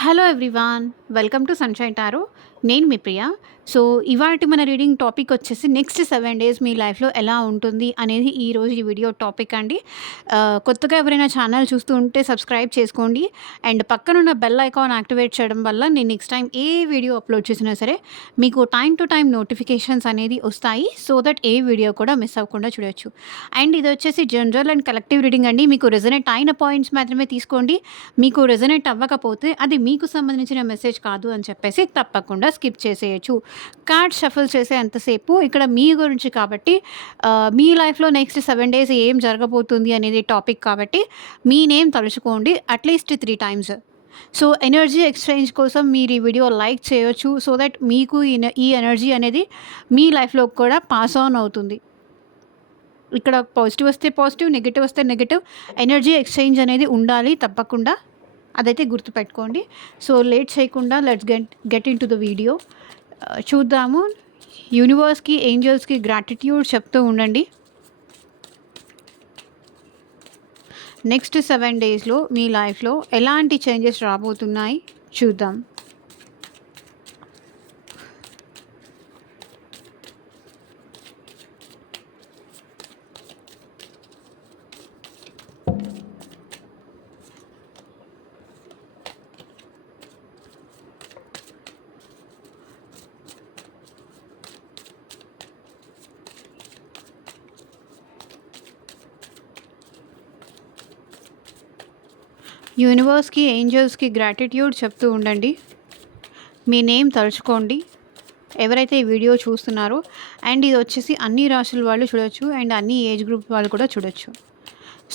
Hello everyone, welcome to sunshine tarot. నేను మీ ప్రియ. So, ఇవాల్టి మన రీడింగ్ టాపిక్ వచ్చేసి నెక్స్ట్ 7 డేస్ మీ లైఫ్‌లో ఎలా ఉంటుంది అనేది ఈరోజు ఈ వీడియో టాపిక్ అండి. కొత్తగా ఎవరైనా ఛానల్ చూస్తూ ఉంటే సబ్స్క్రైబ్ చేసుకోండి. అండ్ పక్కనున్న బెల్ ఐకాన్ యాక్టివేట్ చేయడం వల్ల నేను నెక్స్ట్ టైం ఏ వీడియో అప్లోడ్ చేసినా సరే మీకు టైమ్ టు టైమ్ నోటిఫికేషన్స్ అనేది వస్తాయి. సో దట్ ఏ వీడియో కూడా మిస్ అవ్వకుండా చూడొచ్చు. అండ్ ఇది వచ్చేసి జనరల్ అండ్ కలెక్టివ్ రీడింగ్ అండి. మీకు రెజొనేట్ అయిన పాయింట్స్ మాత్రమే తీసుకోండి. మీకు రెజొనేట్ అవ్వకపోతే అది మీకు సంబంధించిన మెసేజ్ కాదు అని చెప్పేసి తప్పకుండా స్కిప్ చేసేయచ్చు. కార్డ్ షఫుల్ చేసే అంతసేపు ఇక్కడ మీ గురించి కాబట్టి మీ లైఫ్‌లో నెక్స్ట్ 7 డేస్ ఏం జరగబోతుంది అనేది టాపిక్ కాబట్టి మీ నేమ్ తలుచుకోండి at least 3 times. So, energy exchange కోసం మీరు ఈ వీడియో లైక్ చేయొచ్చు. సో దట్ మీకు ఈ ఎనర్జీ అనేది మీ లైఫ్‌లోకి కూడా పాస్ ఆన్ అవుతుంది. ఇక్కడ పాజిటివ్ వస్తే పాజిటివ్, నెగెటివ్ వస్తే నెగెటివ్. ఎనర్జీ ఎక్స్‌చేంజ్ అనేది ఉండాలి తప్పకుండా. అదైతే గుర్తుపెట్టుకోండి. సో, లేట్ చేయకుండా let's get into the video. చూద్దాము. యూనివర్స్‌కి, ఏంజెల్స్‌కి గ్రాటిట్యూడ్ చెప్తూ ఉండండి. నెక్స్ట్ 7 డేస్‌లో మీ లైఫ్‌లో ఎలాంటి చేంజెస్ రాబోతున్నాయి చూద్దాం. యూనివర్స్‌కి, ఏంజెల్స్‌కి గ్రాటిట్యూడ్ చెప్తూ ఉండండి. మీ నేమ్ తలుచుకోండి. ఎవరైతే ఈ వీడియో చూస్తున్నారో అండ్ ఇది వచ్చేసి అన్ని రాశుల వాళ్ళు చూడొచ్చు అండ్ అన్ని ఏజ్ గ్రూప్ వాళ్ళు కూడా చూడొచ్చు.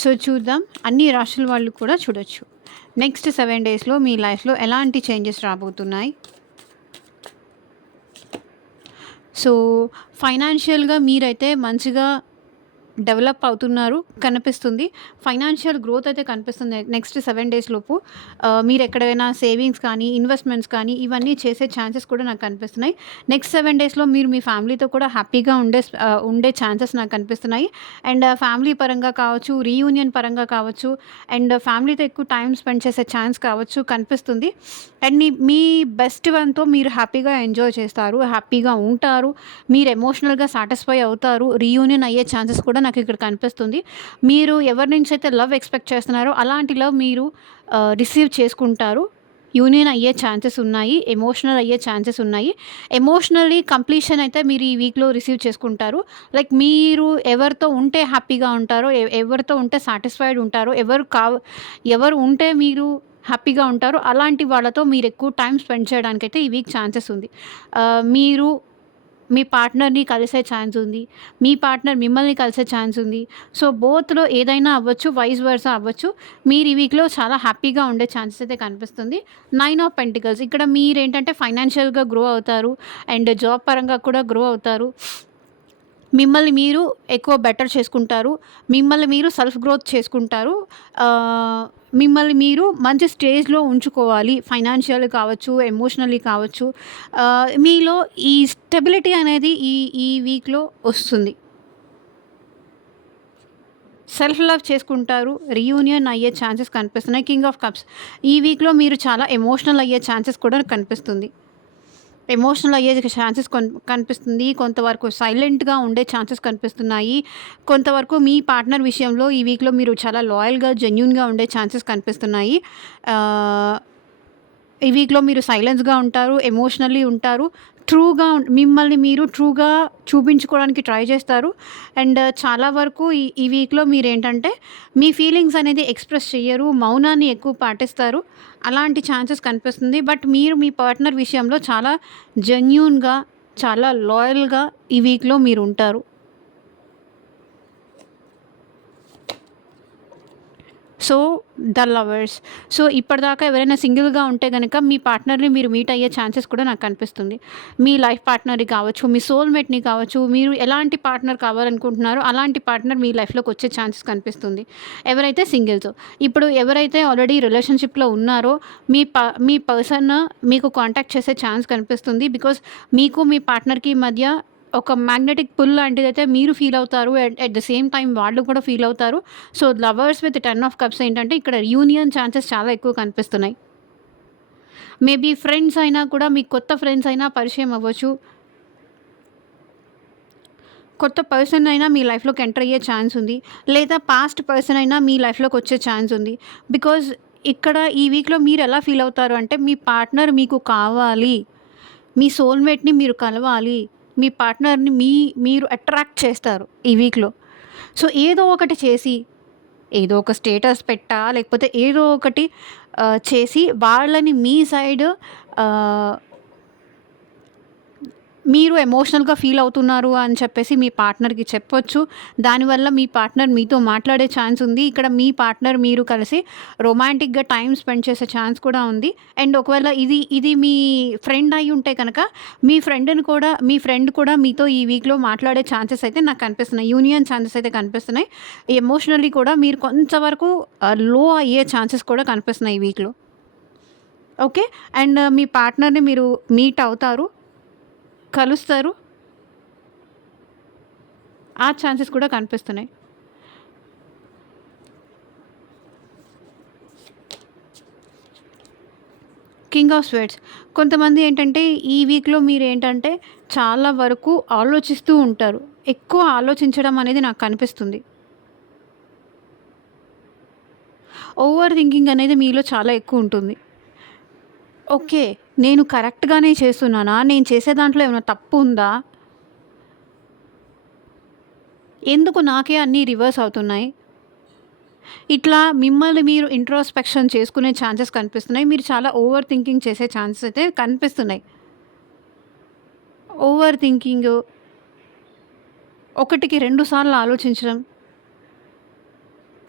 సో, చూద్దాం. అన్ని రాశుల వాళ్ళు కూడా చూడొచ్చు. నెక్స్ట్ 7 డేస్‌లో మీ లైఫ్‌లో ఎలాంటి చేంజెస్ రాబోతున్నాయి. సో, ఫైనాన్షియల్‌గా మీరైతే మంచిగా డెవలప్ అవుతున్నారు కనిపిస్తుంది. ఫైనాన్షియల్ గ్రోత్ అయితే కనిపిస్తుంది నెక్స్ట్ 7 డేస్ లోపు. మీరు ఎక్కడైనా సేవింగ్స్ కానీ, ఇన్వెస్ట్మెంట్స్ కానీ ఇవన్నీ చేసే ఛాన్సెస్ కూడా నాకు కనిపిస్తున్నాయి. నెక్స్ట్ 7 డేస్‌లో మీరు మీ ఫ్యామిలీతో కూడా హ్యాపీగా ఉండే ఛాన్సెస్ నాకు కనిపిస్తున్నాయి. అండ్ ఫ్యామిలీ పరంగా కావచ్చు, రీయూనియన్ పరంగా కావచ్చు అండ్ ఫ్యామిలీతో ఎక్కువ టైం స్పెండ్ చేసే ఛాన్స్ కావచ్చు కనిపిస్తుంది. అండ్ మీ బెస్ట్ వన్‌తో మీరు హ్యాపీగా ఎంజాయ్ చేస్తారు, హ్యాపీగా ఉంటారు. మీరు ఎమోషనల్‌గా సాటిస్ఫై అవుతారు. రీయూనియన్ అయ్యే ఛాన్సెస్ కూడా నాకు ఇక్కడ కనిపిస్తుంది. మీరు ఎవరి నుంచైతే లవ్ ఎక్స్‌పెక్ట్ చేస్తున్నారో అలాంటి లవ్ మీరు రిసీవ్ చేసుకుంటారు. యూనియన్ అయ్యే ఛాన్సెస్ ఉన్నాయి. ఎమోషనల్ అయ్యే ఛాన్సెస్ ఉన్నాయి. ఎమోషనల్లీ కంప్లీషన్ అయితే మీరు ఈ వీక్‌లో రిసీవ్ చేసుకుంటారు. లైక్ మీరు ఎవరితో ఉంటే హ్యాపీగా ఉంటారో, ఎవరితో ఉంటే సాటిస్ఫైడ్ ఉంటారో, ఎవరు ఉంటే మీరు హ్యాపీగా ఉంటారో అలాంటి వాళ్ళతో మీరు ఎక్కువ టైం స్పెండ్ చేయడానికైతే ఈ వీక్ ఛాన్సెస్ ఉంది. మీరు మీ పార్ట్నర్‌ని కలిసే ఛాన్స్ ఉంది. మీ పార్ట్నర్ మిమ్మల్ని కలిసే ఛాన్స్ ఉంది. సో, బోత్‌లో ఏదైనా అవ్వచ్చు, వైస్ వర్సా అవ్వచ్చు. మీరు ఈ వీక్‌లో చాలా హ్యాపీగా ఉండే ఛాన్సెస్ అయితే కనిపిస్తుంది. 9 ఆఫ్ పెంటికల్స్ ఇక్కడ మీరేంటంటే ఫైనాన్షియల్‌గా గ్రో అవుతారు అండ్ జాబ్ పరంగా కూడా గ్రో అవుతారు. మిమ్మల్ని మీరు ఎక్కువ బెటర్ చేసుకుంటారు. మిమ్మల్ని మీరు సెల్ఫ్ గ్రోత్ చేసుకుంటారు. మిమ్మల్ని మీరు మంచి స్టేజ్‌లో ఉంచుకోవాలి. ఫైనాన్షియల్ కావచ్చు, ఎమోషనల్లీ కావచ్చు. మీలో ఈ స్టెబిలిటీ అనేది ఈ వీక్‌లో వస్తుంది. సెల్ఫ్ లవ్ చేసుకుంటారు. రీయూనియన్ అయ్యే ఛాన్సెస్ కనిపిస్తున్నాయి. కింగ్ ఆఫ్ కప్స్ ఈ వీక్‌లో మీరు చాలా ఎమోషనల్ అయ్యే ఛాన్సెస్ కూడా కనిపిస్తుంది. ఎమోషనల్ అయ్యే ఛాన్సెస్ కనిపిస్తుంది. కొంతవరకు సైలెంట్‌గా ఉండే ఛాన్సెస్ కనిపిస్తున్నాయి. కొంతవరకు మీ పార్ట్నర్ విషయంలో ఈ వీక్‌లో మీరు చాలా లాయల్‌గా, జెన్యూన్‌గా ఉండే ఛాన్సెస్ కనిపిస్తున్నాయి. ఆహ్, ఈ వీక్‌లో మీరు సైలెన్స్‌గా ఉంటారు. ఎమోషనల్లీ ఉంటారు. మిమ్మల్ని మీరు ట్రూగా చూపించుకోవడానికి ట్రై చేస్తారు. అండ్ చాలా వరకు ఈ వీక్‌లో మీరేంటంటే మీ ఫీలింగ్స్ అనేది ఎక్స్‌ప్రెస్ చెయ్యరు. మౌనాన్ని ఎక్కువ పాటిస్తారు. అలాంటి ఛాన్సెస్ కనిపిస్తుంది. బట్ మీరు మీ పార్ట్నర్ విషయంలో చాలా జెన్యూన్‌గా, చాలా లాయల్‌గా ఈ వీక్‌లో మీరుంటారు. So, the lovers. సో, ఇప్పటిదాకా ఎవరైనా సింగిల్‌గా ఉంటే గనక మీ పార్ట్నర్‌ని మీరు మీట్ అయ్యే ఛాన్సెస్ కూడా నాకు కనిపిస్తుంది. మీ లైఫ్ పార్ట్నర్‌ని కావచ్చు, మీ సోల్‌మేట్‌ని కావచ్చు, మీరు ఎలాంటి పార్ట్నర్ కావాలనుకుంటున్నారో అలాంటి పార్ట్నర్ మీ లైఫ్‌లోకి వచ్చే ఛాన్సెస్ కనిపిస్తుంది. ఎవరైతే సింగిల్సో. ఇప్పుడు ఎవరైతే ఆల్రెడీ రిలేషన్‌షిప్‌లో ఉన్నారో మీ పర్సన్ మీకు కాంటాక్ట్ చేసే ఛాన్స్ కనిపిస్తుంది. బికాజ్ మీకు మీ పార్ట్నర్‌కి మధ్య ఒక మ్యాగ్నెటిక్ పుల్ లాంటిదైతే మీరు ఫీల్ అవుతారు. ఎట్ ద సేమ్ టైమ్ వాళ్ళు కూడా ఫీల్ అవుతారు. So, lovers with 10 of cups ఏంటంటే ఇక్కడ యూనియన్ ఛాన్సెస్ చాలా ఎక్కువ కనిపిస్తున్నాయి. మేబీ ఫ్రెండ్స్ అయినా కూడా మీకు కొత్త ఫ్రెండ్స్ అయినా పరిచయం అవ్వచ్చు. కొత్త పర్సన్ అయినా మీ లైఫ్‌లోకి ఎంటర్ అయ్యే ఛాన్స్ ఉంది. లేదా పాస్ట్ పర్సన్ అయినా మీ లైఫ్‌లోకి వచ్చే ఛాన్స్ ఉంది. బికాజ్ ఇక్కడ ఈ వీక్‌లో మీరు ఎలా ఫీల్ అవుతారు అంటే మీ పార్ట్నర్ మీకు కావాలి. మీ సోల్‌మేట్‌ని మీరు కలవాలి. మీ పార్ట్నర్‌ని మీరు అట్రాక్ట్ చేస్తారు ఈ వీక్‌లో. సో, ఏదో ఒకటి చేసి, ఏదో ఒక స్టేటస్ పెట్టా, లేకపోతే ఏదో ఒకటి చేసి వాళ్ళని మీ సైడ్ ఆహ్, మీరు ఎమోషనల్‌గా ఫీల్ అవుతున్నారు అని చెప్పేసి మీ పార్ట్నర్‌కి చెప్పొచ్చు. దానివల్ల మీ పార్ట్నర్ మీతో మాట్లాడే ఛాన్స్ ఉంది. ఇక్కడ మీ పార్ట్నర్ మీరు కలిసి రొమాంటిక్‌గా టైమ్ స్పెండ్ చేసే ఛాన్స్ కూడా ఉంది. అండ్ ఒకవేళ ఇది మీ ఫ్రెండ్ అయ్యుంటే కనుక మీ ఫ్రెండ్ కూడా మీతో ఈ వీక్‌లో మాట్లాడే ఛాన్సెస్ అయితే నాకు కనిపిస్తున్నాయి. యూనియన్ ఛాన్సెస్ అయితే కనిపిస్తున్నాయి. ఎమోషనల్లీ కూడా మీరు కొంతవరకు లో అయ్యే ఛాన్సెస్ కూడా కనిపిస్తున్నాయి ఈ వీక్‌లో. ఓకే. అండ్ మీ పార్ట్నర్‌ని మీరు మీట్ అవుతారు. కలుస్తారు. ఆ ఛాన్సెస్ కూడా కనిపిస్తున్నాయి. King of swords. కొంతమంది ఏంటంటే ఈ వీక్‌లో మీరేంటంటే చాలా వరకు ఆలోచిస్తూ ఉంటారు. ఎక్కువ ఆలోచించడం అనేది నాకు కనిపిస్తుంది. ఓవర్ థింకింగ్ అనేది మీలో చాలా ఎక్కువుంటుంది. ఓకే. నేను కరెక్ట్‌గానే చేస్తున్నానా? నేను చేసే దాంట్లో ఏమైనా తప్పుందా? ఎందుకు నాకే అన్నీ రివర్స్ అవుతున్నాయి? ఇట్లా మిమ్మల్ని మీరు ఇంట్రోస్పెక్షన్ చేసుకునే ఛాన్సెస్ కనిపిస్తున్నాయి. మీరు చాలా ఓవర్ థింకింగ్ చేసే ఛాన్సెస్ అయితే కనిపిస్తున్నాయి. ఓవర్ థింకింగు, ఒకటికి 2 సార్లు ఆలోచించడం,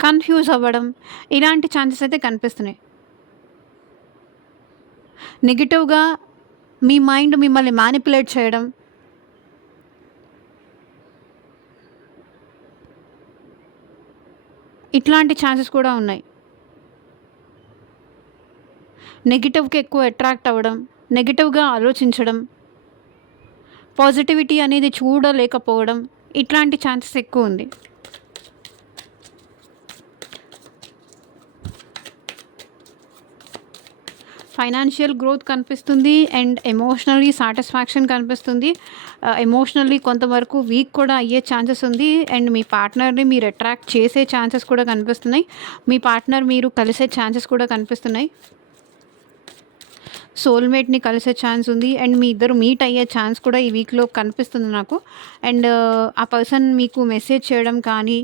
కన్‌ఫ్యూజ్ అవ్వడం, ఇలాంటి ఛాన్సెస్ అయితే కనిపిస్తున్నాయి. నెగెటివ్‌గా మీ మైండ్ మిమ్మల్ని మానిప్యులేట్ చేయడం, ఇట్లాంటి ఛాన్సెస్ కూడా ఉన్నాయి. నెగెటివ్‌కి ఎక్కువ అట్రాక్ట్ అవ్వడం, నెగెటివ్‌గా ఆలోచించడం, పాజిటివిటీ అనేది చూడలేకపోవడం, ఇట్లాంటి ఛాన్సెస్ ఎక్కువుంది. ఫైనాన్షియల్ గ్రోత్ కనిపిస్తుంది. అండ్ ఎమోషనల్లీ సాటిస్ఫాక్షన్ కనిపిస్తుంది. ఎమోషనల్లీ కొంతవరకు వీక్ కూడా అయ్యే ఛాన్సెస్ ఉంది. అండ్ మీ పార్ట్నర్‌ని మీరు అట్రాక్ట్ చేసే ఛాన్సెస్ కూడా కనిపిస్తున్నాయి. మీ పార్ట్నర్ మీరు కలిసే ఛాన్సెస్ కూడా కనిపిస్తున్నాయి. సోల్‌మేట్‌ని కలిసే ఛాన్స్ ఉంది. అండ్ మీ ఇద్దరు మీట్ అయ్యే ఛాన్స్ కూడా ఈ వీక్‌లో కనిపిస్తుంది నాకు. అండ్ ఆ పర్సన్ మీకు మెసేజ్ చేయడం కానీ,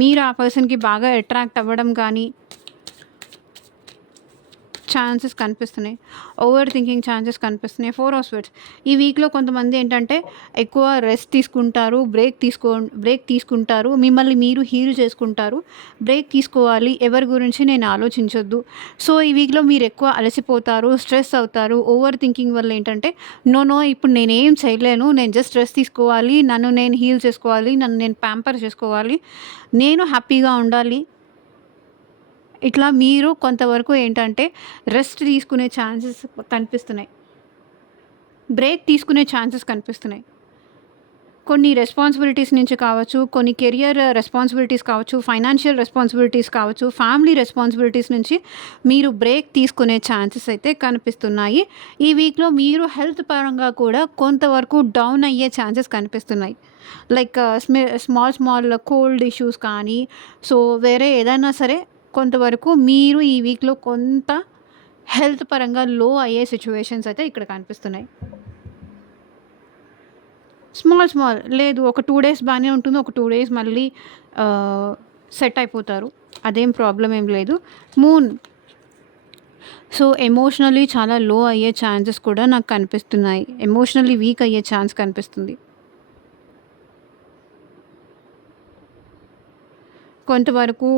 మీరు ఆ పర్సన్‌కి బాగా అట్రాక్ట్ అవ్వడం కానీ ఛాన్సెస్ కనిపిస్తున్నాయి. ఓవర్ థింకింగ్ ఛాన్సెస్ కనిపిస్తున్నాయి. 4 ఆఫ్ స్వర్డ్స్. ఈ వీక్‌లో కొంతమంది ఏంటంటే ఎక్కువ రెస్ట్ తీసుకుంటారు. బ్రేక్ తీసుకుంటారు. మిమ్మల్ని మీరు హీల్ చేసుకుంటారు. బ్రేక్ తీసుకోవాలి. ఎవరి గురించి నేను ఆలోచించొద్దు. సో, ఈ వీక్‌లో మీరు ఎక్కువ అలసిపోతారు. స్ట్రెస్ అవుతారు. ఓవర్ థింకింగ్ వల్ల ఏంటంటే నో ఇప్పుడు నేనేం చేయలేను. నేను జస్ట్ రెస్ట్ తీసుకోవాలి. నన్ను నేను హీల్ చేసుకోవాలి. నన్ను నేను ప్యాంపర్ చేసుకోవాలి. నేను హ్యాపీగా ఉండాలి. ఇట్లా మీరు కొంతవరకు ఏంటంటే రెస్ట్ తీసుకునే ఛాన్సెస్ కనిపిస్తున్నాయి. బ్రేక్ తీసుకునే ఛాన్సెస్ కనిపిస్తున్నాయి. కొన్ని రెస్పాన్సిబిలిటీస్ నుంచి కావచ్చు, కొన్ని కెరియర్ రెస్పాన్సిబిలిటీస్ కావచ్చు, ఫైనాన్షియల్ రెస్పాన్సిబిలిటీస్ కావచ్చు, ఫ్యామిలీ రెస్పాన్సిబిలిటీస్ నుంచి మీరు బ్రేక్ తీసుకునే ఛాన్సెస్ అయితే కనిపిస్తున్నాయి. ఈ వీక్‌లో మీరు హెల్త్ పరంగా కూడా కొంతవరకు డౌన్ అయ్యే ఛాన్సెస్ కనిపిస్తున్నాయి. లైక్ స్మాల్ కోల్డ్ ఇష్యూస్ కానీ, సో వేరే ఏదైనా సరే కొంతవరకు మీరు ఈ వీక్‌లో కొంత హెల్త్ పరంగా లో అయ్యే సిట్యుయేషన్స్ అయితే ఇక్కడ కనిపిస్తున్నాయి. లేదు, ఒక 2 డేస్ బానే ఉంటుంది. ఒక 2 డేస్ మళ్ళీ సెట్ అయిపోతారు. అదేం ప్రాబ్లమ్ ఏం లేదు. మూన్. సో, ఎమోషనల్లీ చాలా లో అయ్యే ఛాన్సెస్ కూడా నాకు కనిపిస్తున్నాయి. ఎమోషనల్లీ వీక్ అయ్యే ఛాన్స్ కనిపిస్తుంది. కొంతవరకు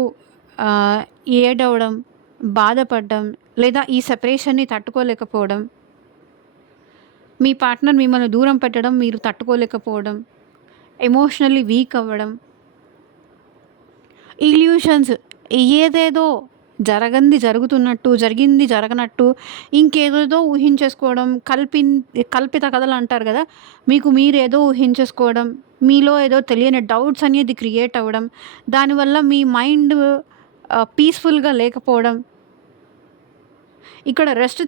ఆహ్, ఏడవడం, బాధపడడం, లేదా ఈ సెపరేషన్‌ని తట్టుకోలేకపోవడం, మీ పార్ట్నర్ మిమ్మల్ని దూరం పెట్టడం మీరు తట్టుకోలేకపోవడం, ఎమోషనల్లీ వీక్ అవ్వడం, ఇల్యూషన్స్, ఏదేదో జరుగుతున్నట్టు, జరిగింది జరగనట్టు, ఇంకేదేదో ఊహించేసుకోవడం, కల్పిత కథలు అంటారు కదా! మీకు మీరేదో ఊహించేసుకోవడం, మీలో ఏదో తెలియని డౌట్స్ అనేది క్రియేట్ అవ్వడం, దానివల్ల మీ మైండ్ పీస్‌ఫుల్‌గా లేకపోవడం, ఇక్కడ రెస్ట్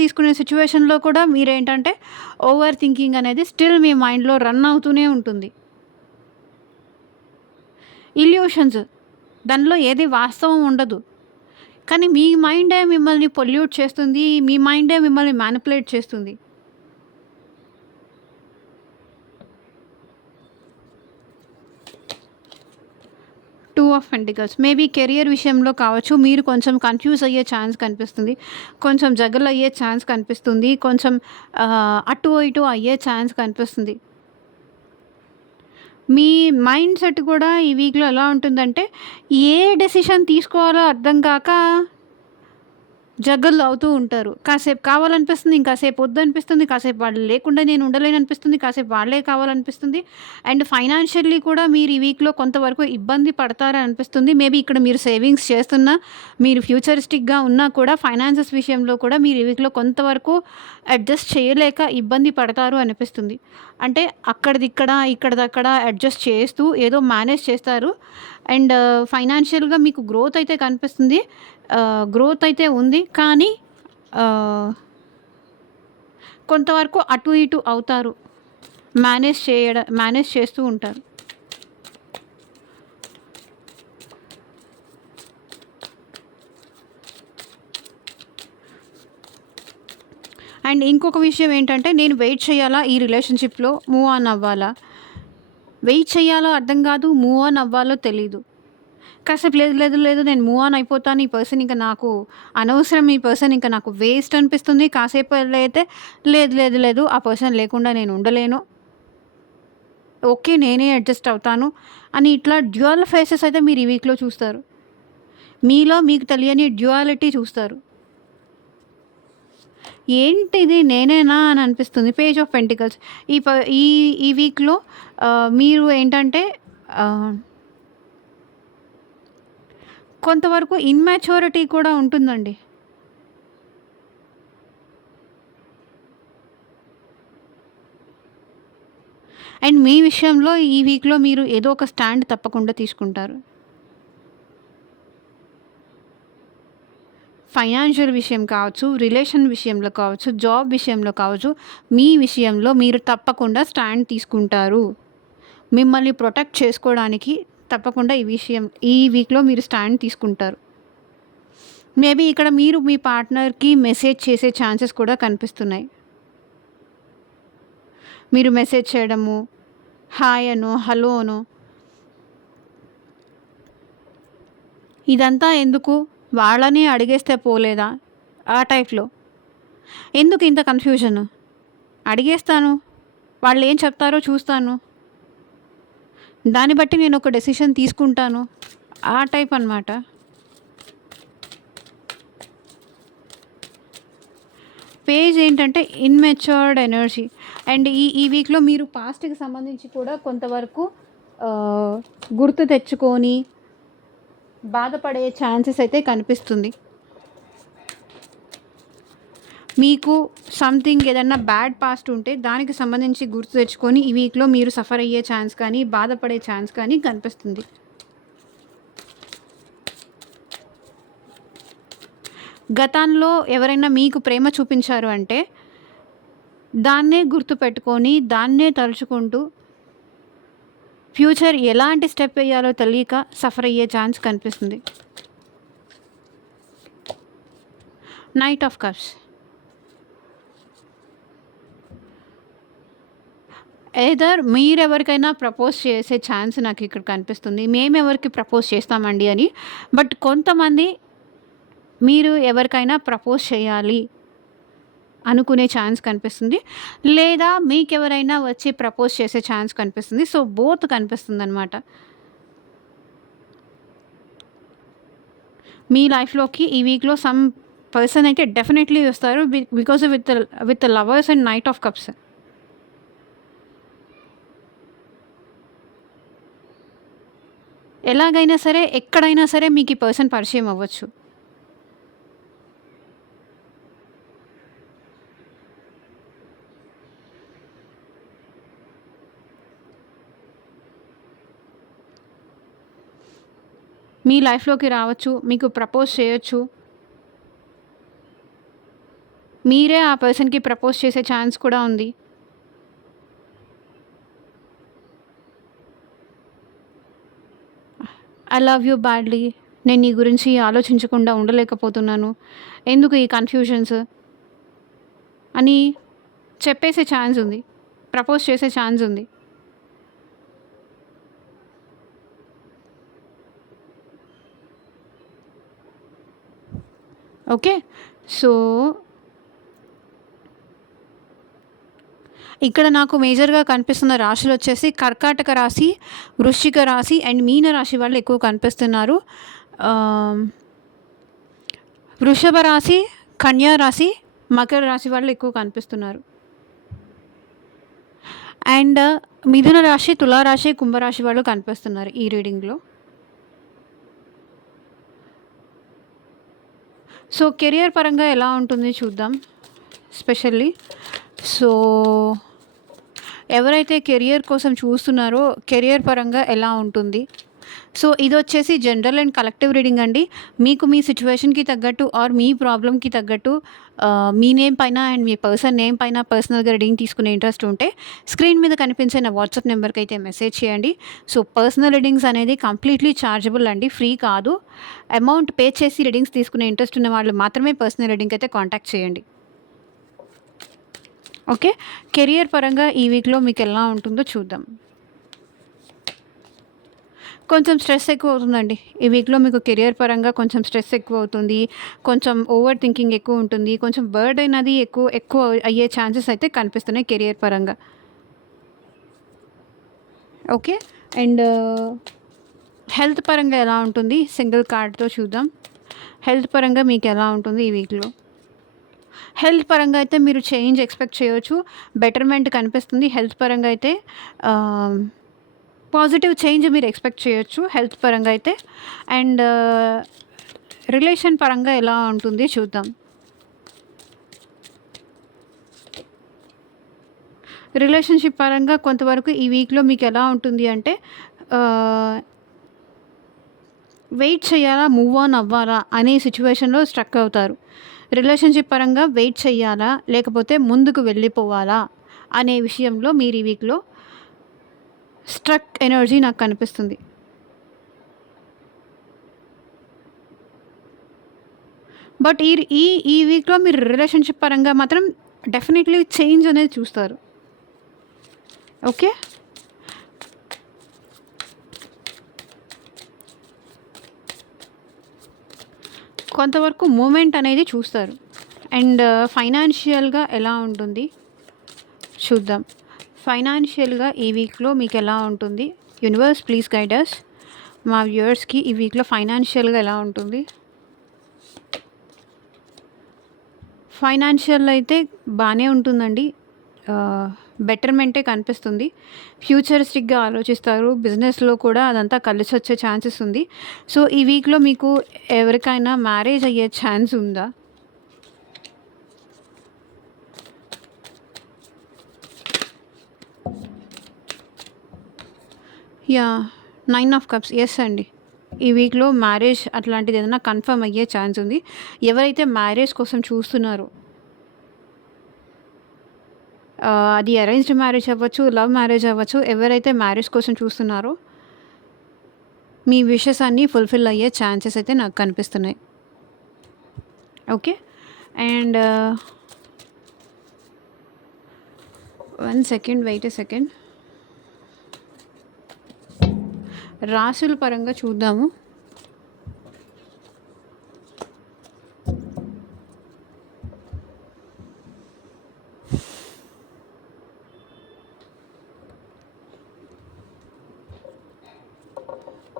తీసుకునే సిట్యుయేషన్‌లో కూడా మీరేంటంటే ఓవర్ థింకింగ్ అనేది స్టిల్ మీ మైండ్‌లో రన్ అవుతూనే ఉంటుంది. ఇల్యూషన్స్, దానిలో ఏది వాస్తవం ఉండదు. కానీ మీ మైండే మిమ్మల్ని పొల్యూట్ చేస్తుంది. మీ మైండే మిమ్మల్ని మ్యానిపులేట్ చేస్తుంది. Two of pentacles maybe career విషయంలో కావచ్చు, మీరు కొంచెం కన్‌ఫ్యూజ్ అయ్యే ఛాన్స్ కనిపిస్తుంది. కొంచెం జగల్ అయ్యే ఛాన్స్ కనిపిస్తుంది. కొంచెం అటు ఇటు అయ్యే ఛాన్స్ కనిపిస్తుంది. మీ మైండ్ సెట్ కూడా ఈ వీక్‌లో ఎలా ఉంటుందంటే, ఏ డెసిషన్ తీసుకోవాలో అర్థం కాక జగ్గలు అవుతూ ఉంటారు. కాసేపు కావాలనిపిస్తుంది, ఇంకాసేపు వద్దనిపిస్తుంది, కాసేపు వాళ్ళు లేకుండా నేను ఉండలేననిపిస్తుంది, కాసేపు వాళ్ళే కావాలనిపిస్తుంది. అండ్ ఫైనాన్షియల్లీ కూడా మీరు ఈ వీక్‌లో కొంతవరకు ఇబ్బంది పడతారని అనిపిస్తుంది. మేబీ ఇక్కడ మీరు సేవింగ్స్ చేస్తున్నా, మీరు ఫ్యూచరిస్టిక్‌గా ఉన్నా కూడా ఫైనాన్సెస్ విషయంలో కూడా మీరు ఈ వీక్‌లో కొంతవరకు అడ్జస్ట్ చేయలేక ఇబ్బంది పడతారు అనిపిస్తుంది. అంటే అక్కడిదిక్కడ, ఇక్కడిదక్కడ అడ్జస్ట్ చేస్తూ ఏదో మేనేజ్ చేస్తారు. అండ్ ఫైనాన్షియల్‌గా మీకు గ్రోత్ అయితే కనిపిస్తుంది. గ్రోత్ అయితే ఉంది. కానీ కొంతవరకు అటు ఇటు అవుతారు. మేనేజ్ చేస్తూ ఉంటారు. అండ్ ఇంకొక విషయం ఏంటంటే, నేను వెయిట్ చేయాలా ఈ రిలేషన్‌షిప్‌లో, మూవ్ ఆన్ అవ్వాలా? వెయిట్ చేయాలో అర్థం కాదు. మూవ్ ఆన్ అవ్వాలో తెలీదు. కాసేపు లేదు, లేదు, లేదు నేను మూవ్ ఆన్ అయిపోతాను. ఈ పర్సన్ ఇంక నాకు అనవసరం. ఈ పర్సన్ ఇంక నాకు వేస్ట్ అనిపిస్తుంది. కాసేపు అయితే లేదు, లేదు, లేదు ఆ పర్సన్ లేకుండా నేను ఉండలేను. ఓకే. నేనే అడ్జస్ట్ అవుతాను అని ఇట్లా డ్యూయల్ ఫేసెస్ అయితే మీరు ఈ వీక్‌లో చూస్తారు. మీలో మీకు తెలియని డ్యుయాలిటీ చూస్తారు. ఏంటిది నేనేనా అని అనిపిస్తుంది. పేజ్ ఆఫ్ పెంటికల్స్ ఈ ప ఈ ఈ వీక్‌లో మీరు ఏంటంటే కొంతవరకు ఇమ్మాచ్యూరిటీ కూడా ఉంటుందండి. అండ్ మీ విషయంలో ఈ వీక్‌లో మీరు ఏదో ఒక స్టాండ్ తప్పకుండా తీసుకుంటారు. ఫైనాన్షియల్ విషయం కావచ్చు, రిలేషన్ విషయంలో కావచ్చు, జాబ్ విషయంలో కావచ్చు, మీ విషయంలో మీరు తప్పకుండా స్టాండ్ తీసుకుంటారు. మిమ్మల్ని ప్రొటెక్ట్ చేసుకోవడానికి తప్పకుండా ఈ వీక్‌లో మీరు స్టాండ్ తీసుకుంటారు. మేబీ ఇక్కడ మీరు మీ పార్ట్నర్‌కి మెసేజ్ చేసే ఛాన్సెస్ కూడా కనిపిస్తున్నాయి. మీరు మెసేజ్ చేయడము, హాయ్ అనో, హలో అనో, ఇదంతా ఎందుకు? వాళ్ళని అడిగేస్తే పోలేదా? ఆ టైప్‌లో. ఎందుకు ఇంత కన్‌ఫ్యూజను? అడిగేస్తాను. వాళ్ళేం చెప్తారో చూస్తాను. దాన్ని బట్టి నేను ఒక డెసిషన్ తీసుకుంటాను. ఆ టైప్ అనమాట. పేజ్ ఏంటంటే ఇమ్మెచ్యూర్డ్ ఎనర్జీ. అండ్ ఈ వీక్‌లో మీరు పాస్ట్‌కి సంబంధించి కూడా కొంతవరకు గుర్తు తెచ్చుకొని బాధపడే ఛాన్సెస్ అయితే కనిపిస్తుంది. మీకు సంథింగ్ ఏదన్నా బ్యాడ్ పాస్ట్ ఉంటే దానికి సంబంధించి గుర్తు తెచ్చుకొని ఈ వీక్‌లో మీరు సఫర్ అయ్యే ఛాన్స్ కానీ, బాధపడే ఛాన్స్ కానీ కనిపిస్తుంది. గతంలో ఎవరైనా మీకు ప్రేమ చూపించారు అంటే దాన్నే గుర్తుపెట్టుకొని, దాన్నే తలుచుకుంటూ ఫ్యూచర్ ఎలాంటి స్టెప్ వేయాలో తెలియక సఫర్ అయ్యే ఛాన్స్ కనిపిస్తుంది. Knight of cups. ఎయిదర్ మీరెవరికైనా ప్రపోజ్ చేసే ఛాన్స్ నాకు ఇక్కడ కనిపిస్తుంది. మేమెవరికి ప్రపోజ్ చేస్తామండి అని. బట్ కొంతమంది మీరు ఎవరికైనా ప్రపోజ్ చేయాలి అనుకునే ఛాన్స్ కనిపిస్తుంది. లేదా మీకెవరైనా వచ్చి ప్రపోజ్ చేసే ఛాన్స్ కనిపిస్తుంది. So, both కనిపిస్తుందనమాట. మీ లైఫ్‌లోకి ఈ వీక్‌లో సమ్ పర్సన్ అయితే డెఫినెట్‌లీ వస్తారు. Because with lovers and night of cups. ఎలాగైనా సరే, ఎక్కడైనా సరే మీకు ఈ పర్సన్ పరిచయం అవ్వచ్చు. మీ లైఫ్‌లోకి రావచ్చు. మీకు ప్రపోజ్ చేయొచ్చు. మీరే ఆ పర్సన్‌కి ప్రపోజ్ చేసే ఛాన్స్ కూడా ఉంది. I love you badly. నేను నీ గురించి ఆలోచించకుండా ఉండలేకపోతున్నాను. ఎందుకు ఈ కన్‌ఫ్యూజన్స్ అని చెప్పేసే ఛాన్స్ ఉంది. ప్రపోజ్ చేసే ఛాన్స్ ఉంది. ఓకే. సో, ఇక్కడ నాకు మేజర్‌గా కనిపిస్తున్న రాశులొచ్చేసి కర్కాటక రాశి, వృశ్చిక రాశి అండ్ మీన రాశి వాళ్ళు ఎక్కువ కనిపిస్తున్నారు. ఆహ్, వృషభ రాశి, కన్యా రాశి, మకర రాశి వాళ్ళు ఎక్కువ కనిపిస్తున్నారు. అండ్ మిథున రాశి, తులారాశి, కుంభరాశి వాళ్ళు కనిపిస్తున్నారు ఈ రీడింగ్‌లో. సో, కెరియర్ పరంగా ఎలా ఉంటుంది చూద్దాం స్పెషల్లీ. సో, ఎవరైతే కెరియర్ కోసం చూస్తున్నారో కెరియర్ పరంగా ఎలా ఉంటుంది? సో, ఇదొచ్చేసి జనరల్ అండ్ కలెక్టివ్ రీడింగ్ అండి. మీకు మీ సిట్యుయేషన్‌కి తగ్గట్టు ఆర్ మీ ప్రాబ్లమ్‌కి తగ్గట్టు మీ నేమ్ పైన అండ్ మీ పర్సన్ నేమ్ పైన పర్సనల్‌గా రీడింగ్ తీసుకునే ఇంట్రెస్ట్ ఉంటే స్క్రీన్ మీద కనిపించే నా వాట్సాప్ నెంబర్‌కి అయితే మెసేజ్ చేయండి. సో, పర్సనల్ రీడింగ్స్ అనేది కంప్లీట్‌లీ చార్జబుల్ అండి. ఫ్రీ కాదు. అమౌంట్ పే చేసి రీడింగ్స్ తీసుకునే ఇంట్రెస్ట్ ఉన్న వాళ్ళు మాత్రమే పర్సనల్ రీడింగ్‌కి అయితే కాంటాక్ట్ చేయండి. ఓకే. కెరియర్ పరంగా ఈ వీక్‌లో మీకు ఎలా ఉంటుందో చూద్దాం. కొంచెం స్ట్రెస్ ఎక్కువ అవుతుందండి. ఈ వీక్‌లో మీకు కెరియర్ పరంగా కొంచెం స్ట్రెస్ ఎక్కువ అవుతుంది. కొంచెం ఓవర్ థింకింగ్ ఎక్కువ ఉంటుంది. కొంచెం బర్డెన్ అది ఎక్కువ ఎక్కువ అయ్యే ఛాన్సెస్ అయితే కనిపిస్తున్నాయి కెరియర్ పరంగా. ఓకే. అండ్ హెల్త్ పరంగా ఎలా ఉంటుంది? సింగిల్ కార్డ్‌తో చూద్దాం. హెల్త్ పరంగా మీకు ఎలా ఉంటుంది ఈ వీక్‌లో? హెల్త్ పరంగా అయితే మీరు చేంజ్ ఎక్స్‌పెక్ట్ చేయొచ్చు. బెటర్‌మెంట్ కనిపిస్తుంది. హెల్త్ పరంగా అయితే ఆహ్, పాజిటివ్ చేంజ్ మీరు ఎక్స్‌పెక్ట్ చేయొచ్చు హెల్త్ పరంగా అయితే. అండ్ రిలేషన్ పరంగా ఎలా ఉంటుంది చూద్దాం. రిలేషన్‌షిప్ పరంగా కొంతవరకు ఈ వీక్‌లో మీకు ఎలా ఉంటుంది అంటే ఆహ్, వెయిట్ చేయాలా? మూవ్ ఆన్ అవ్వాలా? అనే సిట్యుయేషన్‌లో స్ట్రక్ అవుతారు. రిలేషన్‌షిప్ పరంగా వెయిట్ చేయాలా? లేకపోతే ముందుకు వెళ్ళిపోవాలా? అనే విషయంలో మీరు ఈ వీక్‌లో స్ట్రక్ ఎనర్జీ నాకు కనిపిస్తుంది. బట్ ఈ ఈ వీక్‌లో మీరు రిలేషన్‌షిప్ పరంగా మాత్రం డెఫినెట్‌లీ చేంజ్ అనేది చూస్తారు. ఓకే. కొంతవరకు మూవ్‌మెంట్ అనేది చూస్తారు. అండ్ ఫైనాన్షియల్‌గా ఎలా ఉంటుంది చూద్దాం. ఫైనాన్షియల్‌గా ఈ వీక్‌లో మీకు ఎలా ఉంటుంది? Universe please guide us. మా వ్యూయర్స్‌కి ఈ వీక్‌లో ఫైనాన్షియల్‌గా ఎలా ఉంటుంది? ఫైనాన్షియల్ అయితే బానే ఉంటుందండి. బెటర్‌మెంటే కనిపిస్తుంది. ఫ్యూచరిస్టిక్‌గా ఆలోచిస్తారు. బిజినెస్‌లో కూడా అదంతా కలిసొచ్చే ఛాన్సెస్ ఉంది. సో, ఈ వీక్‌లో మీకు ఎవరికైనా మ్యారేజ్ అయ్యే ఛాన్స్ ఉందా? యాహ్! 9 of cups. యెస్ అండి. ఈ వీక్‌లో మ్యారేజ్ అట్లాంటిది ఏదైనా కన్ఫర్మ్ అయ్యే ఛాన్స్ ఉంది. ఎవరైతే మ్యారేజ్ కోసం చూస్తున్నారో అది అరేంజ్డ్ మ్యారేజ్ అవ్వచ్చు, లవ్ మ్యారేజ్ అవ్వచ్చు. ఎవరైతే మ్యారేజ్ కోసం చూస్తున్నారో మీ విషెస్ అన్నీ ఫుల్‌ఫిల్ అయ్యే ఛాన్సెస్ అయితే నాకు కనిపిస్తున్నాయి. Okay. And 1 second wait a second. రాశుల పరంగా చూద్దాము.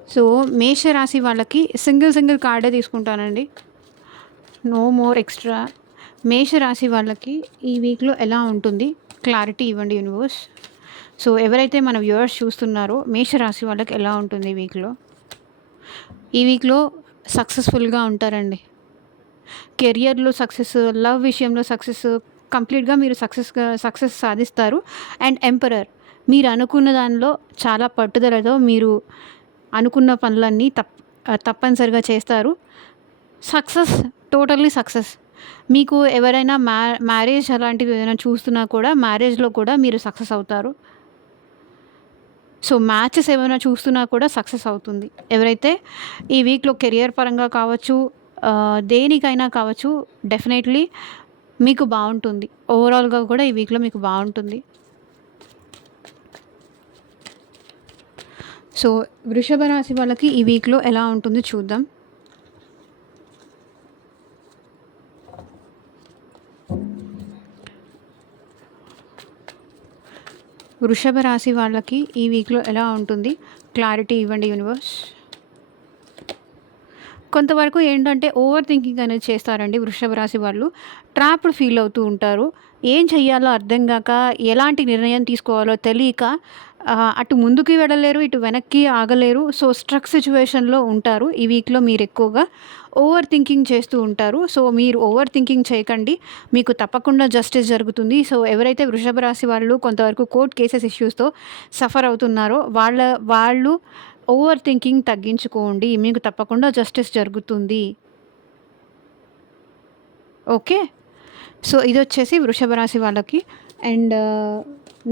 సో, మేషరాశి వాళ్ళకి సింగిల్ కార్డే తీసుకుంటానండి. No more extra. మేషరాశి వాళ్ళకి ఈ వీక్‌లో ఎలా ఉంటుంది? క్లారిటీ ఇవ్వండి యూనివర్స్. సో, ఎవరైతే మన వ్యూవర్స్ చూస్తున్నారో మేషరాశి వాళ్ళకి ఎలా ఉంటుంది ఈ వీక్‌లో? ఈ వీక్‌లో సక్సెస్‌ఫుల్‌గా ఉంటారండి. కెరియర్‌లో సక్సెస్, లవ్ విషయంలో సక్సెస్, కంప్లీట్‌గా మీరు సక్సెస్ సాధిస్తారు. అండ్ ఎంపరర్ మీరు అనుకున్న దానిలో చాలా పట్టుదలతో మీరు అనుకున్న పనులన్నీ తప్పనిసరిగా చేస్తారు. Success, totally success. మీకు ఎవరైనా మ్యారేజ్ అలాంటివి ఏదైనా చూస్తున్నా కూడా మ్యారేజ్‌లో కూడా మీరు సక్సెస్ అవుతారు. సో, మ్యాచెస్ ఏమైనా చూస్తున్నా కూడా సక్సెస్ అవుతుంది. ఎవరైతే ఈ వీక్‌లో కెరియర్ పరంగా కావచ్చు, దేనికైనా కావచ్చు డెఫినైట్‌లీ మీకు బావుంటుంది. ఓవరాల్‌గా కూడా ఈ వీక్‌లో మీకు బావుంటుంది. సో, వృషభ రాశి వాళ్ళకి ఈ వీక్‌లో ఎలా ఉంటుందో చూద్దాం. వృషభ రాశి వాళ్ళకి ఈ వీక్‌లో ఎలా ఉంటుంది? క్లారిటీ ఇవ్వండి యూనివర్స్. కొంతవరకు ఏంటంటే ఓవర్ థింకింగ్ అనేది చేస్తారండి వృషభ రాశి వాళ్ళు. ట్రాప్డ్ ఫీల్ అవుతూ ఉంటారు. ఏం చెయ్యాలో అర్థం గాక, ఎలాంటి నిర్ణయం తీసుకోవాలో తెలియక అటు ముందుకి వెళ్ళలేరు, ఇటు వెనక్కి ఆగలేరు. సో, స్ట్రక్ సిట్యుయేషన్‌లో ఉంటారు. ఈ వీక్‌లో మీరెక్కువగా ఓవర్ థింకింగ్ చేస్తూ ఉంటారు. సో, మీరు ఓవర్ థింకింగ్ చేయకండి. మీకు తప్పకుండా జస్టిస్ జరుగుతుంది. సో, ఎవరైతే వృషభ రాశి వాళ్ళు కొంతవరకు కోర్ట్ కేసెస్ ఇష్యూస్‌తో సఫర్ అవుతున్నారో వాళ్ళు ఓవర్ థింకింగ్ తగ్గించుకోండి. మీకు తప్పకుండా జస్టిస్ జరుగుతుంది. ఓకే. సో, ఇదొచ్చేసి వృషభ రాశి వాళ్ళకి. అండ్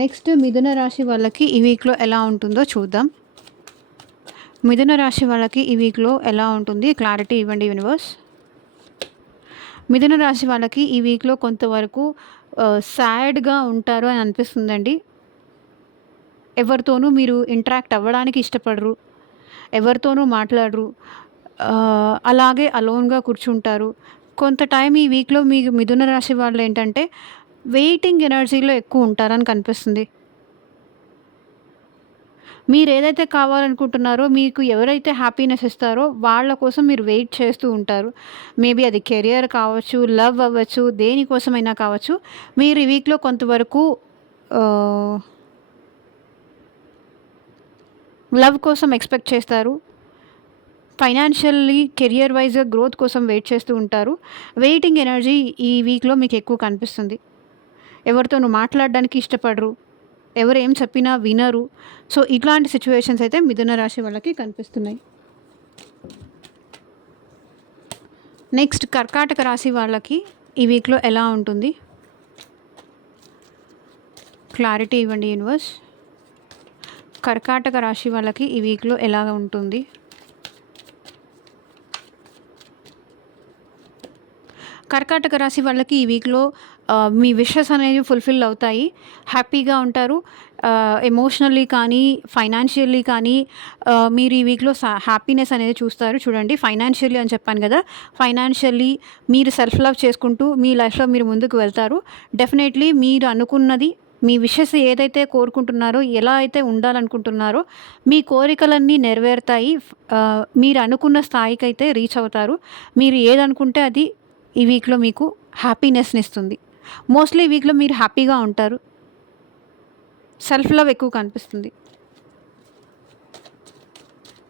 నెక్స్ట్ మిథున రాశి వాళ్ళకి ఈ వీక్‌లో ఎలా ఉంటుందో చూద్దాం. మిథున రాశి వాళ్ళకి ఈ వీక్‌లో ఎలా ఉంటుంది? క్లారిటీ ఇవ్వండి యూనివర్స్. మిథున రాశి వాళ్ళకి ఈ వీక్‌లో కొంతవరకు సాడ్‌గా ఉంటారు అని అనిపిస్తుందండి. ఎవరితోనూ మీరు ఇంటరాక్ట్ అవ్వడానికి ఇష్టపడరు. ఎవరితోనూ మాట్లాడరు. అలాగే అలోన్‌గా కూర్చుంటారు. కొంత టైం ఈ వీక్‌లో మీకు మిథున రాశి వాళ్ళేంటంటే వెయిటింగ్ ఎనర్జీలో ఎక్కువ ఉంటారని కనిపిస్తుంది. మీరేదైతే కావాలనుకుంటున్నారో, మీకు ఎవరైతే హ్యాపీనెస్ ఇస్తారో వాళ్ళ కోసం మీరు వెయిట్ చేస్తూ ఉంటారు. మేబీ అది కెరియర్ కావచ్చు, లవ్ అవ్వచ్చు, దేనికోసమైనా కావచ్చు. మీరు ఈ వీక్‌లో కొంతవరకు ఆహ్, లవ్ కోసం ఎక్స్‌పెక్ట్ చేస్తారు. ఫైనాన్షియల్లీ, కెరియర్ వైస్‌గా గ్రోత్ కోసం వెయిట్ చేస్తూ ఉంటారు. వెయిటింగ్ ఎనర్జీ ఈ వీక్‌లో మీకు ఎక్కువ కనిపిస్తుంది. ఎవరితోనూ మాట్లాడడానికి ఇష్టపడరు. ఎవరు ఏం చెప్పినా వినరు. సో, ఇట్లాంటి సిట్యుయేషన్స్ అయితే మిథున రాశి వాళ్ళకి కనిపిస్తున్నాయి. నెక్స్ట్ కర్కాటక రాశి వాళ్ళకి ఈ వీక్‌లో ఎలా ఉంటుంది? క్లారిటీ ఇవ్వండి యూనివర్స్. కర్కాటక రాశి వాళ్ళకి ఈ వీక్‌లో ఎలా ఉంటుంది? కర్కాటక రాశి వాళ్ళకి ఈ వీక్‌లో మీ విషెస్ అనేవి ఫుల్‌ఫిల్ అవుతాయి. హ్యాపీగా ఉంటారు. ఎమోషనల్లీ కానీ, ఫైనాన్షియల్లీ కానీ మీరు ఈ వీక్‌లో హ్యాపీనెస్ అనేది చూస్తారు. చూడండి ఫైనాన్షియల్లీ అని చెప్పాను గదా! ఫైనాన్షియల్లీ మీరు సెల్ఫ్ లవ్ చేసుకుంటూ మీ లైఫ్‌లో మీరు ముందుకు వెళ్తారు. డెఫినైట్‌లీ మీరు అనుకున్నది మీ విషెస్ ఏదైతే కోరుకుంటున్నారో, ఎలా అయితే ఉండాలనుకుంటున్నారో మీ కోరికలన్నీ నెరవేరుతాయి. మీరు అనుకున్న స్థాయికైతే రీచ్ అవుతారు. మీరు ఏదనుకుంటే అది ఈ వీక్‌లో మీకు హ్యాపీనెస్‌నిస్తుంది. మోస్ట్‌లీ ఈ వీక్‌లో మీరు హ్యాపీగా ఉంటారు. సెల్ఫ్ లవ్ ఎక్కువ కనిపిస్తుంది.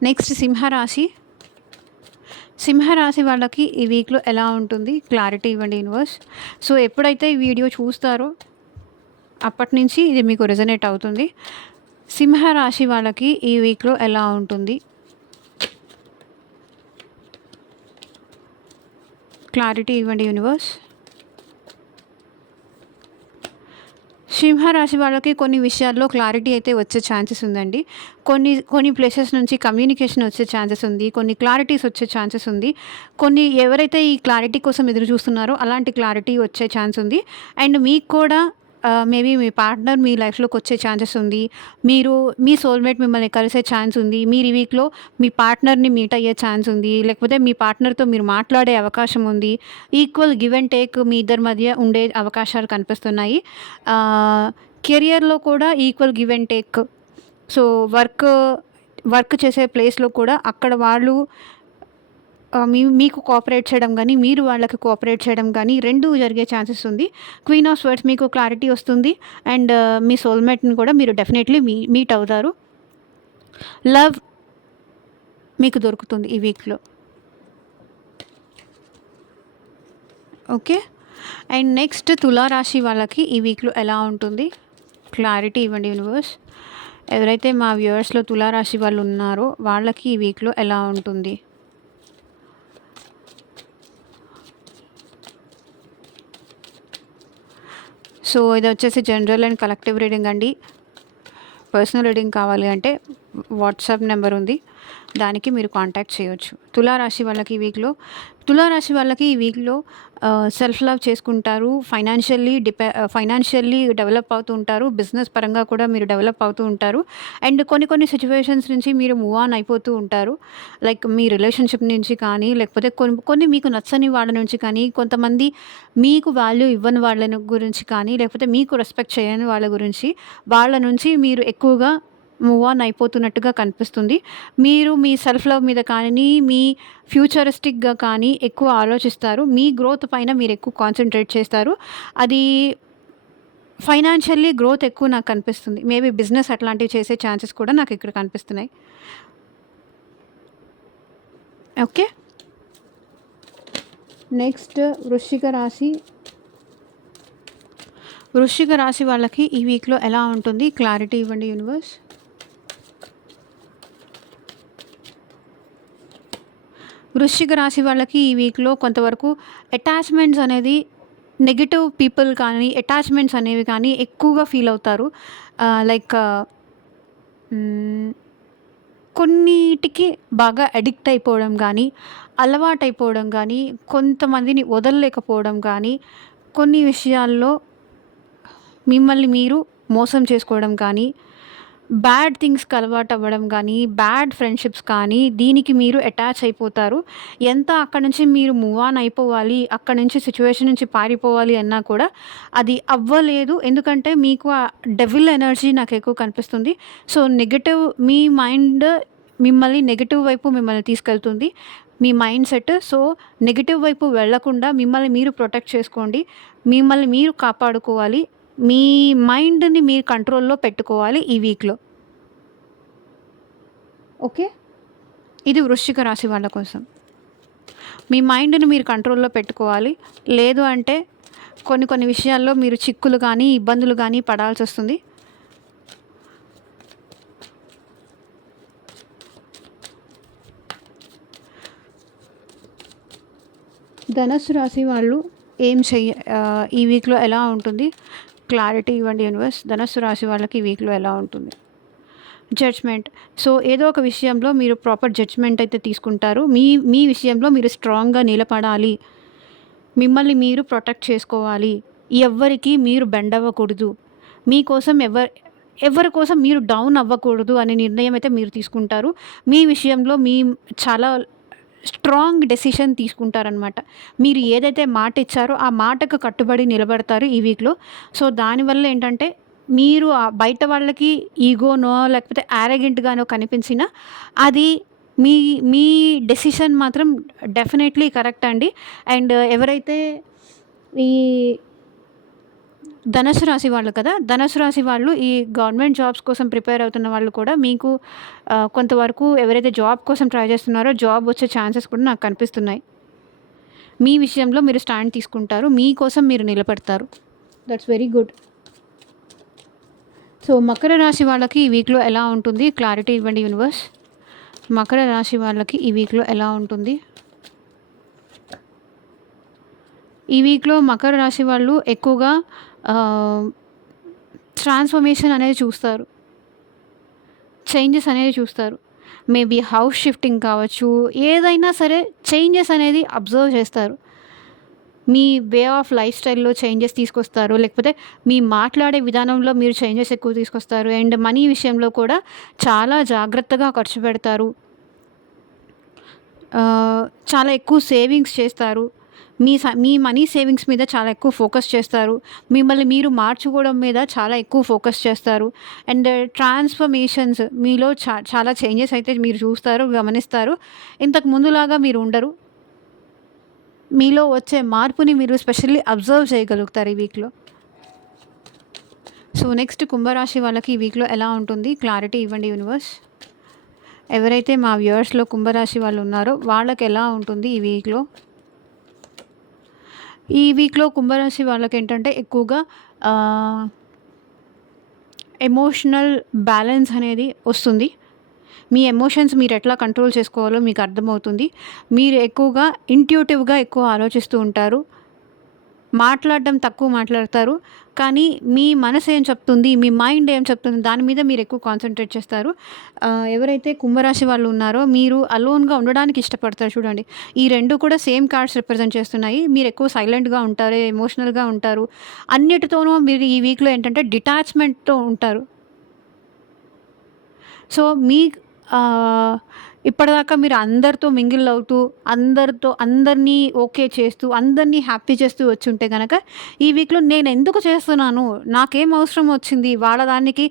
నెక్స్ట్ సింహరాశి. సింహరాశి వాళ్ళకి ఈ వీక్‌లో ఎలా ఉంటుంది? క్లారిటీ ఇవ్వండి యూనివర్స్. సో, ఎప్పుడైతే ఈ వీడియో చూస్తారో అప్పటి నుంచి ఇది మీకు రెజొనేట్ అవుతుంది. సింహరాశి వాళ్ళకి ఈ వీక్‌లో ఎలా ఉంటుంది? క్లారిటీ ఇవ్వండి యూనివర్స్. సింహరాశి వాళ్ళకి కొన్ని విషయాల్లో క్లారిటీ అయితే వచ్చే ఛాన్సెస్ ఉందండి. కొన్ని ప్లేసెస్ నుంచి కమ్యూనికేషన్ వచ్చే ఛాన్సెస్ ఉంది. కొన్ని క్లారిటీస్ వచ్చే ఛాన్సెస్ ఉంది. ఎవరైతే ఈ క్లారిటీ కోసం ఎదురు చూస్తున్నారో అలాంటి క్లారిటీ వచ్చే ఛాన్స్ ఉంది. అండ్ మీకు కూడా మేబీ మీ పార్ట్నర్ మీ లైఫ్‌లోకి వచ్చే ఛాన్సెస్ ఉంది. మీ సోల్‌మేట్ మిమ్మల్ని కలిసే ఛాన్స్ ఉంది. మీరు ఈ వీక్‌లో మీ పార్ట్నర్‌ని మీట్ అయ్యే ఛాన్స్ ఉంది. లేకపోతే మీ పార్ట్నర్‌తో మీరు మాట్లాడే అవకాశం ఉంది. Equal give and take me ఇద్దరి మధ్య ఉండే అవకాశాలు కనిపిస్తున్నాయి. కెరియర్‌లో కూడా equal give and take. So, work చేసే ప్లేస్‌లో కూడా అక్కడ వాళ్ళు మీకు కోఆపరేట్ చేయడం గానీ, మీరు వాళ్ళకి కోఆపరేట్ చేయడం గానీ 2 జరిగే ఛాన్సెస్ ఉంది. క్వీన్ ఆఫ్ స్వర్డ్స్ మీకు క్లారిటీ వస్తుంది. అండ్ మీ సోల్‌మేట్‌ని కూడా మీరు డెఫినైట్‌లీ మీట్ అవుతారు. లవ్ మీకు దొరుకుతుంది ఈ వీక్‌లో. ఓకే. అండ్ నెక్స్ట్ తులారాశి వాళ్ళకి ఈ వీక్‌లో ఎలా ఉంటుంది? క్లారిటీ ఇవ్వండి యూనివర్స్. ఎవరైతే మా వ్యూవర్స్‌లో తులారాశి వాళ్ళు ఉన్నారో వాళ్ళకి ఈ వీక్‌లో ఎలా ఉంటుంది? సో ఇది వచ్చేసి జనరల్ అండ్ కలెక్టివ్ రీడింగ్ అండి. పర్సనల్ రీడింగ్ కావాలి అంటే వాట్సాప్ నెంబర్ ఉంది, దానికి మీరు కాంటాక్ట్ చేయొచ్చు. తులారాశి వాళ్ళకి ఈ వీక్లో సెల్ఫ్ లవ్ చేసుకుంటారు. ఫైనాన్షియల్లీ డెవలప్ అవుతూ ఉంటారు. బిజినెస్ పరంగా కూడా మీరు డెవలప్ అవుతూ ఉంటారు. అండ్ కొన్ని సిచ్యువేషన్స్ నుంచి మీరు మూవ్ ఆన్ అయిపోతూ ఉంటారు. లైక్ మీ రిలేషన్షిప్ నుంచి కానీ, లేకపోతే కొన్ని మీకు నచ్చని వాళ్ళ నుంచి కానీ, కొంతమంది మీకు వాల్యూ ఇవ్వని వాళ్ళ గురించి కానీ, లేకపోతే మీకు రెస్పెక్ట్ చేయని వాళ్ళ నుంచి మీరు ఎక్కువగా మూవ్ ఆన్ అయిపోతున్నట్టుగా కనిపిస్తుంది. మీరు మీ సెల్ఫ్ లవ్ మీద కానీ, మీ ఫ్యూచరిస్టిక్‌గా కానీ ఎక్కువ ఆలోచిస్తారు. మీ గ్రోత్ పైన మీరు ఎక్కువ కాన్సంట్రేట్ చేస్తారు. అది ఫైనాన్షియల్లీ గ్రోత్ ఎక్కువ నాకు కనిపిస్తుంది. మేబీ బిజినెస్ అట్లాంటివి చేసే ఛాన్సెస్ కూడా నాకు ఇక్కడ కనిపిస్తున్నాయి. ఓకే. నెక్స్ట్ వృశ్చిక రాశి వాళ్ళకి ఈ వీక్లో ఎలా ఉంటుంది? క్లారిటీ ఇవ్వండి యూనివర్స్. వృశ్చిక రాశి వాళ్ళకి ఈ వీక్లో కొంతవరకు అటాచ్మెంట్స్ అనేది, నెగటివ్ పీపుల్ కానీ, అటాచ్మెంట్స్ అనేవి కానీ ఎక్కువగా ఫీల్ అవుతారు. లైక్ కొన్నిటికి బాగా అడిక్ట్ అయిపోవడం కానీ, అలవాటైపోవడం కానీ, కొంతమందిని వదలలేకపోవడం కానీ, కొన్ని విషయాల్లో మిమ్మల్ని మీరు మోసం చేసుకోవడం కానీ, బ్యాడ్ థింగ్స్‌కి అలవాటు అవ్వడం కానీ, బ్యాడ్ ఫ్రెండ్‌షిప్స్ కానీ, దీనికి మీరు అటాచ్ అయిపోతారు. ఎంత అక్కడి నుంచి మీరు మూవ్ ఆన్ అయిపోవాలి, అక్కడి నుంచి సిట్యుయేషన్ నుంచి పారిపోవాలి అన్నా కూడా అది అవ్వలేదు. ఎందుకంటే మీకు ఆ డెవిల్ ఎనర్జీ నాకు ఎక్కువ కనిపిస్తుంది. సో నెగెటివ్, మీ మైండ్ మిమ్మల్ని తీసుకెళ్తుంది, మీ మైండ్ సెట్. సో నెగెటివ్ వైపు వెళ్ళకుండా మిమ్మల్ని మీరు ప్రొటెక్ట్ చేసుకోండి. మిమ్మల్ని మీరు కాపాడుకోవాలి. మీ మైండ్‌ని మీరు కంట్రోల్‌లో పెట్టుకోవాలి ఈ వీక్‌లో. ఓకే. ఇది వృశ్చిక రాశి వాళ్ళ కోసం. మీ మైండ్‌ని మీరు కంట్రోల్‌లో పెట్టుకోవాలి. లేదు అంటే కొన్ని విషయాల్లో మీరు చిక్కులు కానీ, ఇబ్బందులు కానీ పడాల్సొస్తుంది. ధనస్సు రాశి వాళ్ళు ఈ వీక్‌లో ఎలా ఉంటుంది? క్లారిటీ ఇవ్వండి యూనివర్స్. ధనస్సు రాశి వాళ్ళకి ఈ వీక్‌లో ఎలా ఉంటుంది? జడ్జ్‌మెంట్. సో ఏదో ఒక విషయంలో మీరు ప్రాపర్ జడ్జ్‌మెంట్ అయితే తీసుకుంటారు. మీ విషయంలో మీరు స్ట్రాంగ్‌గా నిలబడాలి. మిమ్మల్ని మీరు ప్రొటెక్ట్ చేసుకోవాలి. ఎవ్వరికీ మీరు బెండ్ అవ్వకూడదు. మీకోసం ఎవరి కోసం మీరు డౌన్ అవ్వకూడదు అనే నిర్ణయం అయితే మీరు తీసుకుంటారు. మీ విషయంలో చాలా స్ట్రాంగ్ డెసిషన్ తీసుకుంటారనమాట. మీరు ఏదైతే మాట ఇచ్చారో ఆ మాటకు కట్టుబడి నిలబడతారు ఈ వీక్‌లో. సో దానివల్ల ఏంటంటే మీరు బయట వాళ్ళకి ఈగోనో లేకపోతే యారగెంట్‌గానో కనిపించినా అది మీ మీ డెసిషన్ మాత్రం డెఫినెట్లీ కరెక్ట్ అండి. అండ్ ఎవరైతే ఈ ధనుస్సు రాశి వాళ్ళు కదా, ధనుస్సు రాశి వాళ్ళు ఈ గవర్నమెంట్ జాబ్స్ కోసం ప్రిపేర్ అవుతున్న వాళ్ళు కూడా మీకు కొంతవరకు ఎవరైతే జాబ్ కోసం ట్రై చేస్తున్నారో జాబ్ వచ్చే ఛాన్సెస్ కూడా నాకు కనిపిస్తున్నాయి. మీ విషయంలో మీరు స్టాండ్ తీసుకుంటారు. మీకోసం మీరు నిలబడతారు. That's very good. So Makar రాశి వాళ్ళకి ఈ వీక్‌లో ఎలా ఉంటుంది? క్లారిటీ ఇవ్వండి యూనివర్స్. మకర రాశి వాళ్ళకి ఈ వీక్‌లో ఎలా ఉంటుంది? ఈ వీక్‌లో మకర రాశి వాళ్ళు ఎక్కువగా ట్రాన్స్ఫర్మేషన్ అనేది చూస్తారు. చేంజెస్ అనేది చూస్తారు. మేబీ హౌస్ షిఫ్టింగ్ కావచ్చు, ఏదైనా సరే చేంజెస్ అనేది అబ్జర్వ్ చేస్తారు. మీ వే ఆఫ్ లైఫ్ స్టైల్‌లో చేంజెస్ తీసుకొస్తారు. లేకపోతే మీ మాట్లాడే విధానంలో మీరు చేంజెస్ ఎక్కువ తీసుకొస్తారు. అండ్ మనీ విషయంలో కూడా చాలా జాగ్రత్తగా ఖర్చు పెడతారు. చాలా ఎక్కువ సేవింగ్స్ చేస్తారు. మీ మనీ సేవింగ్స్ మీద చాలా ఎక్కువ ఫోకస్ చేస్తారు. మిమ్మల్ని మీరు మార్చుకోవడం మీద చాలా ఎక్కువ ఫోకస్ చేస్తారు. అండ్ ట్రాన్స్ఫర్మేషన్స్ మీలో చాలా చేంజెస్ అయితే మీరు చూస్తారు, గమనిస్తారు. ఇంతకు ముందులాగా మీరు ఉండరు. మీలో వచ్చే మార్పుని మీరు స్పెషల్లీ అబ్జర్వ్ చేయగలుగుతారు ఈ వీక్‌లో. సో నెక్స్ట్ కుంభరాశి వాళ్ళకి ఈ వీక్‌లో ఎలా ఉంటుంది? క్లారిటీ ఇవ్వండి యూనివర్స్. ఎవరైతే మా వ్యూవర్స్‌లో కుంభరాశి వాళ్ళు ఉన్నారో వాళ్ళకి ఎలా ఉంటుంది ఈ వీక్‌లో? ఈ వీక్‌లో కుంభరాశి వాళ్ళకేంటంటే ఎక్కువగా ఎమోషనల్ బ్యాలెన్స్ అనేది వస్తుంది. మీ ఎమోషన్స్ మీరు ఎట్లా కంట్రోల్ చేసుకోవాలో మీకు అర్థమవుతుంది. మీరు ఎక్కువగా ఇంట్యూటివ్‌గా ఎక్కువ ఆలోచిస్తూ ఉంటారు. మాట్లాడడం తక్కువ మాట్లాడతారు. కానీ మీ మనసు ఏం చెప్తుంది, మీ మైండ్ ఏం చెప్తుంది దాని మీద మీరు ఎక్కువ కాన్సంట్రేట్ చేస్తారు. ఎవరైతే కుంభరాశి వాళ్ళు ఉన్నారో మీరు అలోన్‌గా ఉండడానికి ఇష్టపడతారు చూడండి. ఈ 2 కూడా సేమ్ కార్డ్స్ రిప్రజెంట్ చేస్తున్నాయి. మీరు ఎక్కువ సైలెంట్‌గా ఉంటారు, ఎమోషనల్‌గా ఉంటారు. అన్నిటితోనూ మీరు ఈ వీక్‌లో ఏంటంటే డిటాచ్‌మెంట్‌తో ఉంటారు. సో, ఇప్పటిదాకా మీరు అందరితో మింగిల్ అవుతూ, అందరినీ ఓకే చేస్తూ, అందరినీ హ్యాపీ చేస్తూ వచ్చుంటే గనక, ఈ వీక్‌లో నేనెందుకు చేస్తున్నాను? నాకేం అవసరం వచ్చింది? వాళ్ళ దానికి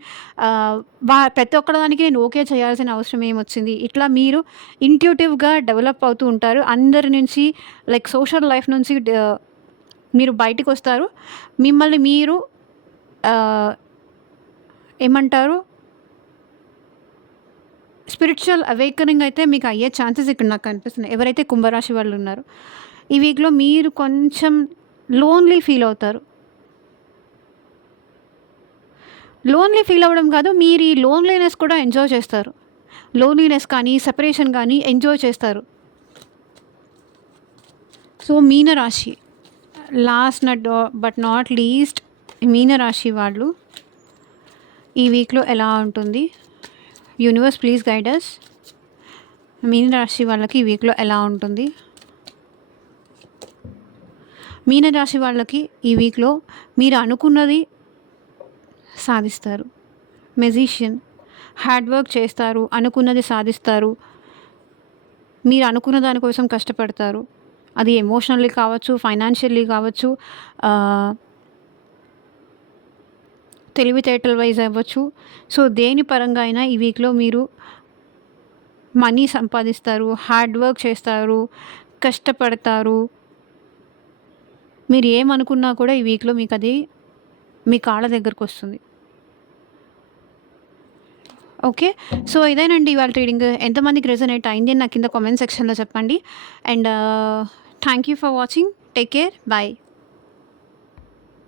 ప్రతి ఒక్కడి దానికి నేను ఓకే చేయాల్సిన అవసరం ఏమొచ్చింది? ఇట్లా మీరు ఇంట్యూటివ్‌గా డెవలప్ అవుతూ ఉంటారు. అందరి నుంచి లైక్ సోషల్ లైఫ్ నుంచి మీరు బయటికొస్తారు. మిమ్మల్ని మీరు ఆహ్, ఏమంటారు? స్పిరిచ్యువల్ అవేకనింగ్ అయితే మీకు అయ్యే ఛాన్సెస్ ఇక్కడ నాకు కనిపిస్తున్నాయి. ఎవరైతే కుంభరాశి వాళ్ళు ఉన్నారో, ఈ వీక్‌లో మీరు కొంచెం లోన్లీ ఫీల్ అవుతారు. లోన్లీ ఫీల్ అవ్వడం కాదు, మీరు ఈ లోన్లీనెస్ కూడా ఎంజాయ్ చేస్తారు. లోన్లీనెస్ కానీ, సెపరేషన్ కానీ ఎంజాయ్ చేస్తారు. సో, మీనరాశి లాస్ట్ బట్ నాట్ లీస్ట్ మీనరాశి వాళ్ళు ఈ వీక్‌లో ఎలా ఉంటుంది? Universe please guide us. మీనరాశి వాళ్ళకి ఈ వీక్‌లో ఎలా ఉంటుంది? మీనరాశి వాళ్ళకి ఈ వీక్‌లో మీరు అనుకున్నది సాధిస్తారు. మెజిషియన్ హార్డ్ వర్క్ చేస్తారు, అనుకున్నది సాధిస్తారు. మీరు అనుకున్న దాని కోసం కష్టపడతారు. అది ఎమోషనల్లీ కావచ్చు, ఫైనాన్షియల్లీ కావచ్చు, తెలివితేటల వైజ్ అవ్వచ్చు. సో, దేని పరంగా అయినా ఈ వీక్‌లో మీరు మనీ సంపాదిస్తారు, హార్డ్ వర్క్ చేస్తారు, కష్టపడతారు. మీరు ఏమనుకున్నా కూడా ఈ వీక్‌లో మీకది మీ కాళ్ళ దగ్గరకొస్తుంది. ఓకే. సో, ఇదేనండి ఇవాళ రీడింగ్. ఎంతమందికి రెజొనేట్ అయింది అని నాకు కింద కామెంట్ సెక్షన్‌లో చెప్పండి. And thank you for watching. Take care. By.